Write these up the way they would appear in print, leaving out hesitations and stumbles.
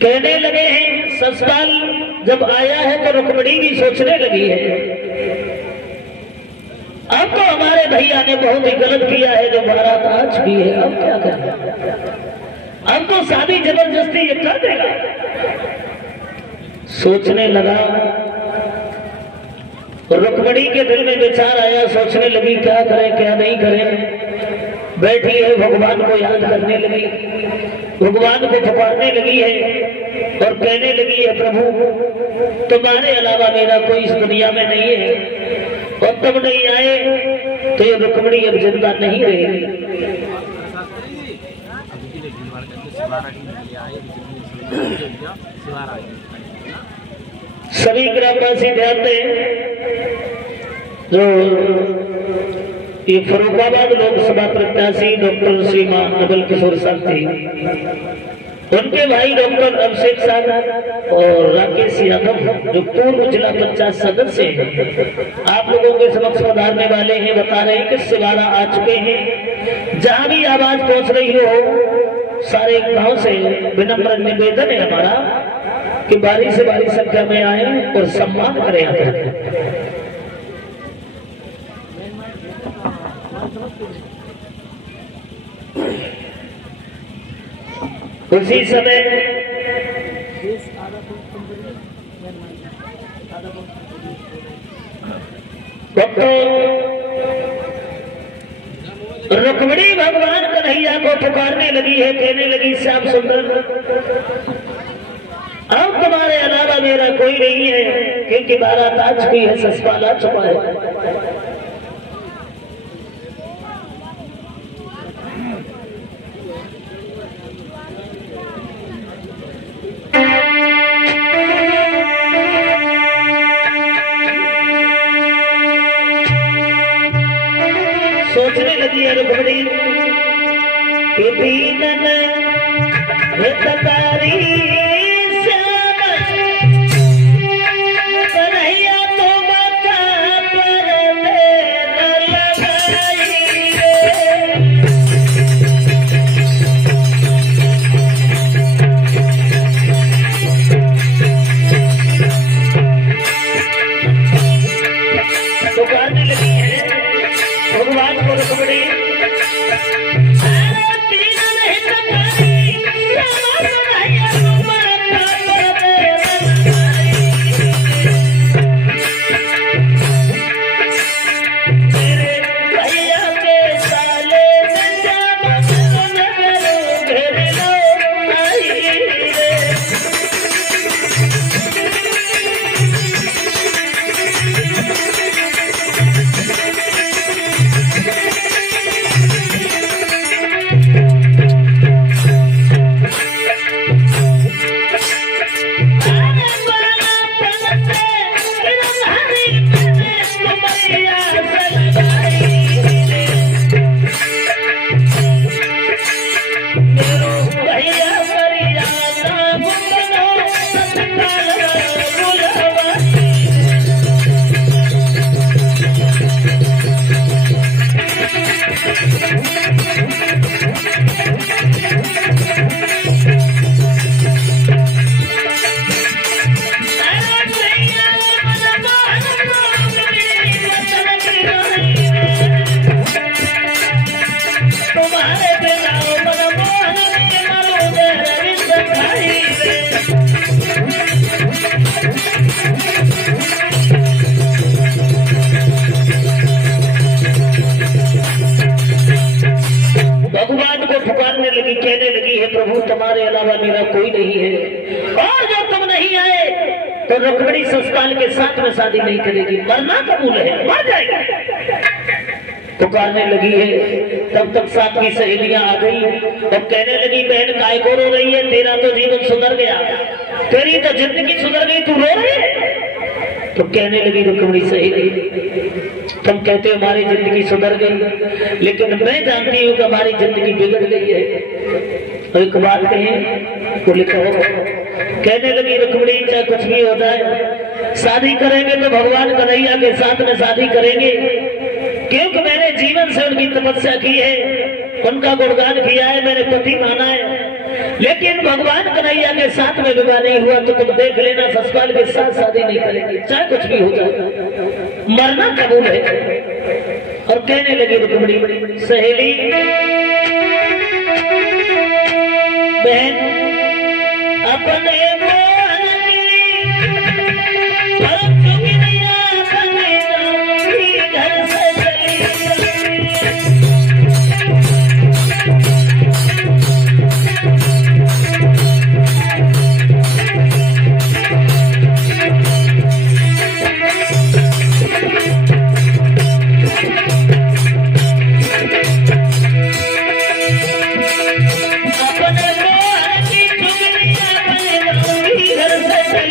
कहने लगे हैं ससुराल जब आया है तो रुक्मिणी भी सोचने लगी है अब तो हमारे भैया ने बहुत ही गलत किया है जो बारात आज भी है, अब क्या करें, अब तो शादी जबरदस्ती ये कर देगा। सोचने लगा, रुक्मिणी के दिल में विचार आया, सोचने लगी क्या करें क्या नहीं करें। बैठी है भगवान को याद करने लगी, भगवान को पुकारने लगी है और कहने लगी है प्रभु तुम्हारे अलावा मेरा कोई इस दुनिया में नहीं है और तुम नहीं आए तो ये रुक्मिणी अब जिंदा नहीं रहेगी। सभी ग्रामवासी ध्यान दें, जो ये फरुखाबाद लोकसभा प्रत्याशी डॉक्टर श्रीमान नवल किशोर साहब थे, उनके भाई डॉक्टर अभिषेक साहब और राकेश यादव जो पूर्व जिला पंचायत सदस्य हैं, आप लोगों के समक्ष पधारने वाले हैं। बता रहे हैं कि सिवाड़ा आ चुके हैं। जहां भी आवाज पहुंच रही हो सारे गांव से विनम्र निवेदन है हमारा कि बारी से बारी संख्या में आए और सम्मान करें आकर। उसी समय रुक्मिणी भगवान कन्हैया को पुकारने लगी है, कहने लगी श्याम सुंदर अब तुम्हारे अलावा मेरा कोई नहीं है, क्योंकि बारात आ चुकी है, ससुराल आ चुका है। सोचने लगी है रुक्मिणी कि दीनन हितकारी श्याम कन्हैया तो माता पर मेरा लगाई तो करने लगी है भगवान को रुक्मिणी कहने लगी है प्रभु तुम्हारे अलावा मेरा कोई नहीं है और जब तुम नहीं आए तो रुक्मिणी ससुराल के साथ में शादी नहीं करेगी, मरना कबूल है, मर जाएगी। पुकारने लगी है तब तक साथ की सहेलियां आ गई और कहने लगी बहन काय को रो रही है, तेरा तो जीवन सुधर गया, तेरी तो जिंदगी सुधर गई, तू रो रही है। तो कहने लगी रुक्मिणी सहेली तुम कहते हो हमारी जिंदगी सुधर गई, लेकिन मैं जानती हूँ कि हमारी जिंदगी बिगड़ गई है। तो एक बात कहें तो लिखो। कहने लगी रुक्मिणी चाहे कुछ भी हो जाए शादी करेंगे तो भगवान कन्हैया के साथ में शादी करेंगे, क्योंकि मैंने जीवन से उनकी तपस्या की है, उनका गुणगान किया है, मैंने पति माना है। लेकिन भगवान कन्हैया के साथ में विवाह नहीं हुआ तो तुम देख लेना ससुराल के साथ शादी नहीं करेगी, चाहे कुछ भी हो जाए, मरना कबूल है। और कहने लगी रुक्मिणी, सहेली बहन अपने घर से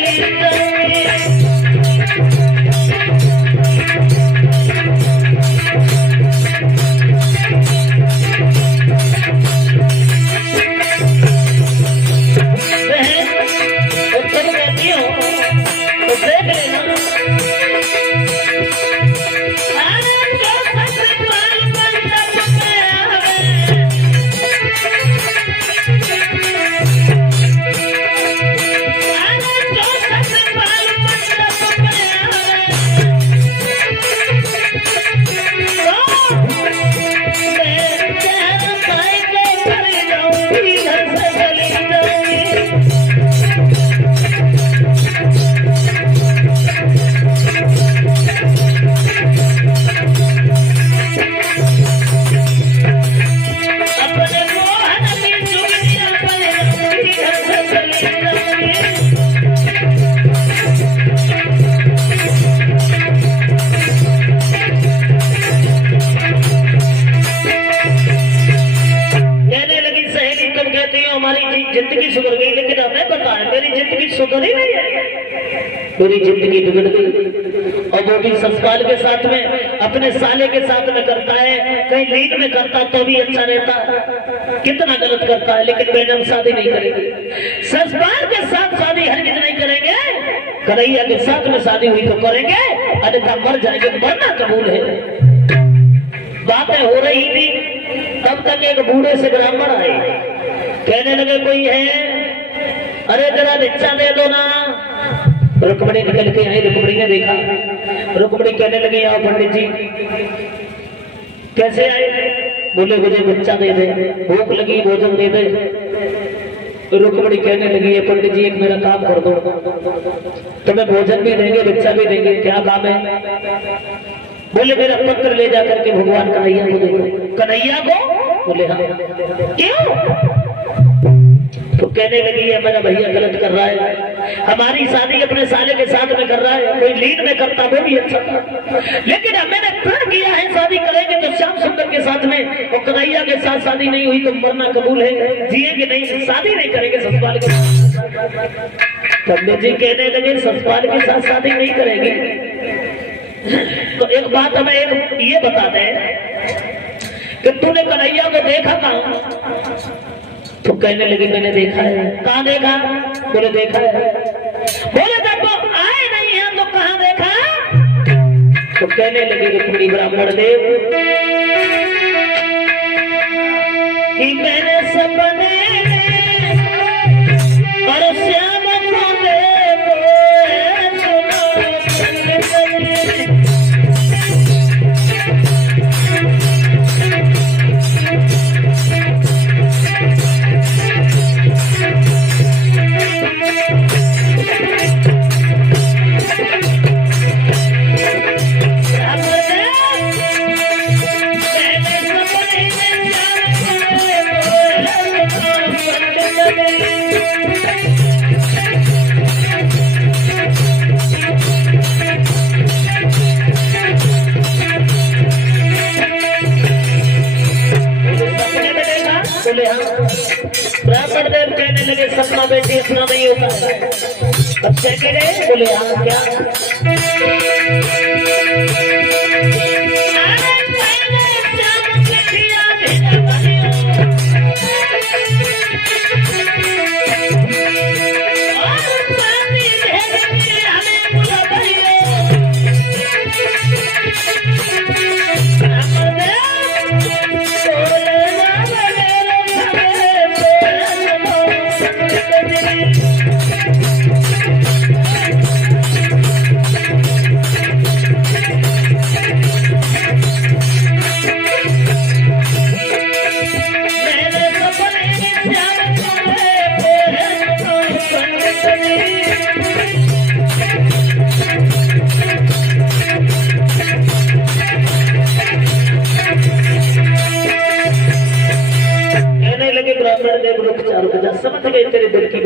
जिंदगी सुधर गई, लेकिन हमें बताए मेरी जिंदगी सुधरी नहीं है, मेरी जिंदगी बिगड़ गई। और वो भी ससुराल के साथ में अपने साले के साथ में करता है, कहीं लीड में करता तो भी अच्छा रहता, कितना गलत करता है। लेकिन मैडम शादी नहीं करेगी, ससुराल के साथ शादी हरगिज नहीं करेंगे, कन्हैया के साथ में शादी हुई तो करेंगे, अन्यथा मर जाएंगे, मरना कबूल है। बातें हो रही थी तब तक एक बूढ़े से ब्राह्मण आए, कहने लगे कोई है, अरे जरा भिक्षा दे दो ना। रुक्मिणी निकल के आई, रुक्मिणी ने देखा, रुक्मिणी कहने लगी आओ पंडित जी। कैसे आए? बोले मुझे भिक्षा दे दे, भूख लगी भोजन दे दे। रुक्मिणी कहने लगी है पंडित जी एक मेरा काम कर दो, तुम्हें भोजन भी देंगे भिक्षा भी देंगे, क्या काम है? बोले मेरा पत्र ले जा करके भगवान कन्हैया को दे दो। कन्हैया को? बोले हाँ। क्यों? तो कहने लगी है मेरा भैया गलत कर रहा है, हमारी शादी अपने साले के साथ में कर रहा है, कोई लीड में करता वो भी अच्छा था, लेकिन मैंने प्रण किया है शादी करेंगे तो श्याम सुंदर के साथ में, और कन्हैया के साथ शादी नहीं हुई तो मरना कबूल है, जिएंगे नहीं, शादी नहीं करेंगे ससुराल के साथ। पंडित जी कहने लगे ससुराल के साथ शादी नहीं करेंगे, तो एक बात हमें एक ये बता दे कि तूने कन्हैया को देखा कहाँ? तो कहने लगी मैंने देखा है। कहाँ देखा? बोले देखा है। बोले जब वो आए नहीं है तो कहाँ देखा? तो कहने लगी रुक्मिणी ब्राह्मण देव कि मैंने सपने और श्याम को देखो ब्राह्मण देव कहने लगे सपना बेटी इतना नहीं होता है। अब कहते गए बोले हाँ क्या?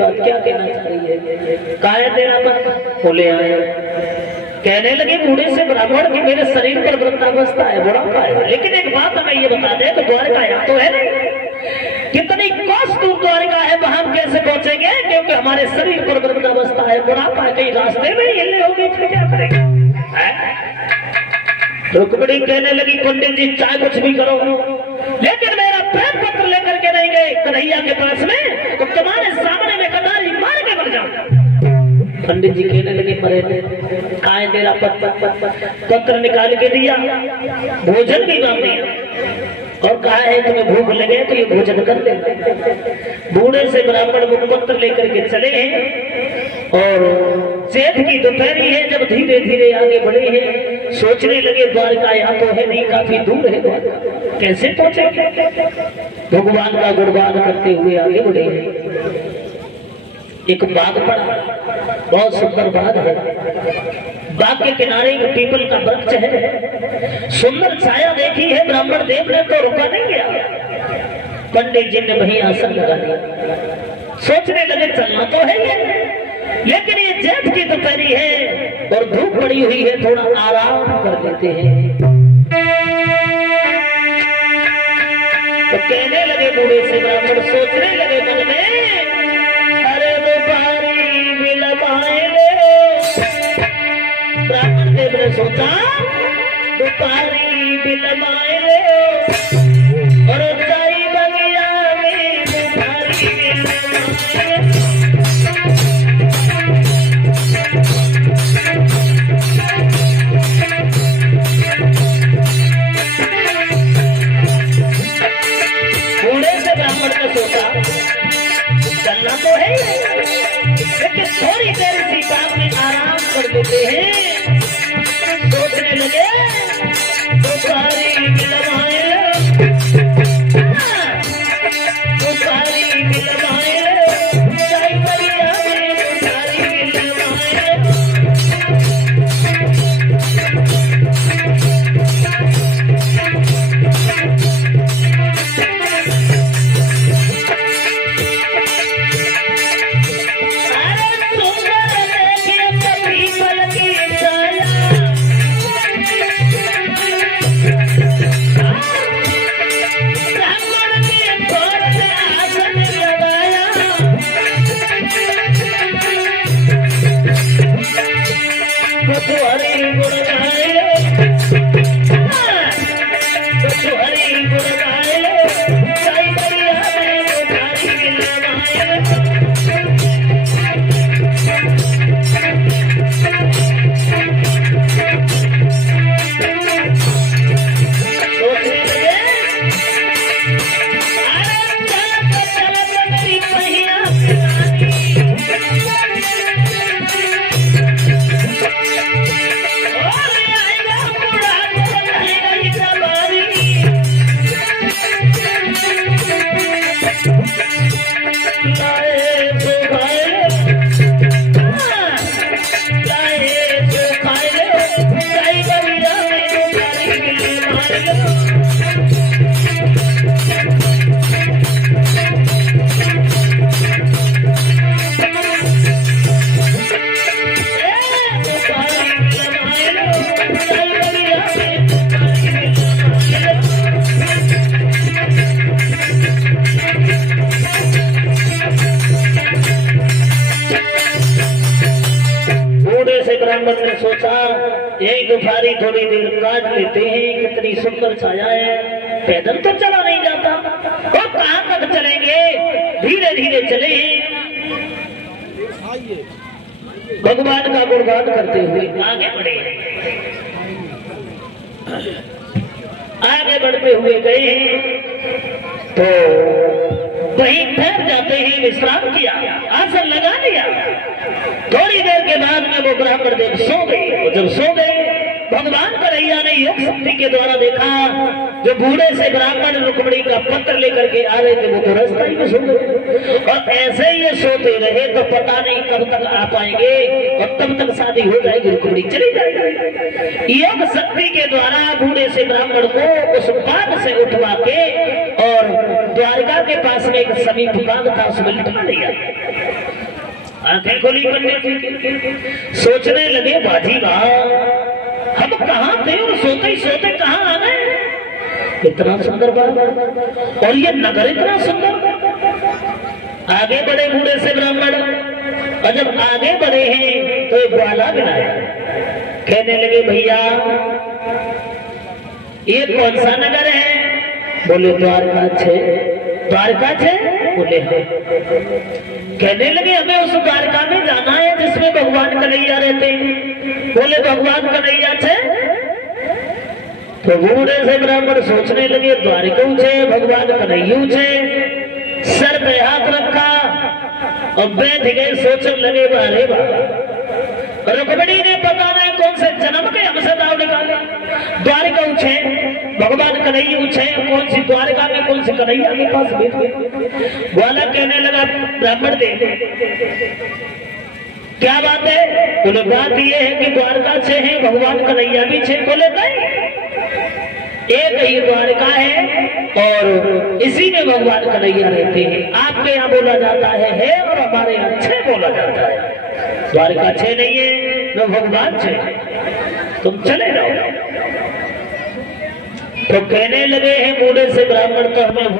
बात क्या कहना चाह रही है? कहा है तेरा पद? बोले आए। कहने लगे बूढ़े से ब्राह्मण कि मेरे शरीर पर वृद्धावस्था है, बुढ़ापा है, लेकिन एक बात हमें ये बता दे तो द्वारका यहाँ तो है नहीं, कितनी कोस दूर द्वारका है, वहां कैसे पहुंचेंगे? क्योंकि हमारे शरीर पर वृद्धावस्था है, बुढ़ापा है, कहीं रास्ते में हिलने होगी, फिर क्या करेंगे? रुक्मिणी कहने लगी पंडित जी चाहे कुछ भी करो, लेकिन मेरा प्रेम पत्र लेकर के नहीं गए कन्हैया के पास में तो तुम्हारे सामने में कटारी मार के मर जाऊं। पंडित जी कहने लगे मरे खाए तेरा पत्र निकाल के दिया, भोजन भी मांग दिया और कहा है तुम्हें भूख लगे तो ये भोजन कर ले। बूढ़े से ब्राह्मण वो पत्र लेकर के चले हैं और जेठ की दोपहरी है, जब धीरे धीरे आगे बढ़े हैं, सोचने लगे द्वारका यहाँ तो है नहीं, काफी दूर है द्वारका, कैसे पहुंचेंगे? भगवान का गुणगान करते हुए आगे बढ़े हैं। एक बाग पड़ा, बहुत सुंदर बाग है, बाग के किनारे एक पीपल का वृक्ष है, सुंदर छाया देखी है ब्राह्मण देव ने तो रुका नहीं गया, पंडित जी ने वहीं आसन लगा दिया। सोचने लगे चलना तो है ये, लेकिन ये जेठ की दोपहरी है और धूप पड़ी हुई है, थोड़ा आराम कर लेते हैं। तो कहने लगे बूढ़े से ब्राह्मण, सोचने लगे मन में अरे दोपहरी बिलमाए ले। ब्राह्मण देव ने सोचा दोपहरी बिलमाए ले और जाई बगिया में दोपहरी बिलमाए। चलना तो है लेकिन थोड़ी देर इसी काम में आराम कर देते हैं। सोचने लगे दोपहरी बिलमाए, दोपहरी बिलमाए, चाय बगिया में दोपहरी बिलमाए। ब्राह्मण ने सोचा यही दोपहरी थोड़ी देर काट लेते हैं, कितनी सुंदर छाया है, पैदल तो चला नहीं जाता और कहां तक चलेंगे? धीरे धीरे चले भगवान का गुणगान करते हुए आगे बढ़े। आगे बढ़ते हुए गए तो वहीं ठहर जाते हैं, विश्राम किया, आसन लगा लिया। थोड़ी देर के बाद में वो ब्राह्मण देव सो गए। जब सो गए भगवान कन्हैया ने योग शक्ति के द्वारा देखा जो बूढ़े से ब्राह्मण रुक्मिणी का पत्र लेकर के आ रहे थे वो तो रास्ता ही में सो गए और ऐसे ही ये सोते रहे तो पता नहीं कब तक आ पाएंगे और तब तक शादी हो जाएगी, रुक्मिणी चली जाएगी। योग शक्ति के द्वारा बूढ़े से ब्राह्मण को उस बाग से उठवा के और द्वारका के पास में एक समीप बाग था, उसमें लिटा लिया। आंखें खोली पंडित जी की, सोचने लगे बाजी वाह, हम कहाँ थे और सोते ही सोते कहाँ आ गए। इतना सुंदर बाग और ये नगर इतना सुंदर। आगे बढ़े बूढ़े से ब्राह्मण, और जब आगे बढ़े हैं तो एक ग्वाला बनाया, कहने लगे भैया ये कौन सा नगर है? बोले द्वारका छे। द्वारका छे? बोले हाँ। कहने लगे हमें उस द्वारका में जाना है जिसमें भगवान कन्हैया रहते हैं। बोले भगवान कन्हैया छे? तो बूढ़े से ब्राह्मण सोचने लगे द्वारका छे, भगवान कन्हैया छे। सर पे हाथ रखा और बैठ गए, सोचने लगे बारे बाबा रुक्मिणी ने पता नहीं कौन से जन्म के हमसे दाव निकाले। द्वारका उछे, भगवान कन्हैया उछे, कौन सी द्वारका में कौन से कन्हैया के पास बैठे। ग्वाला कहने लगा ब्राह्मण दे क्या बात है? बोले बात ये है कि द्वारका छे है, भगवान कन्हैया भी छे। बोले नहीं, एक ही द्वारका है और इसी में भगवान कन्हैया रहते हैं। आपके यहाँ बोला जाता है और हमारे यहाँ छे बोला जाता है। द्वारका छे नहीं है, वो भगवान छे, तुम चले जाओ। तो कहने लगे हैं बूढ़े से ब्राह्मण तो हमें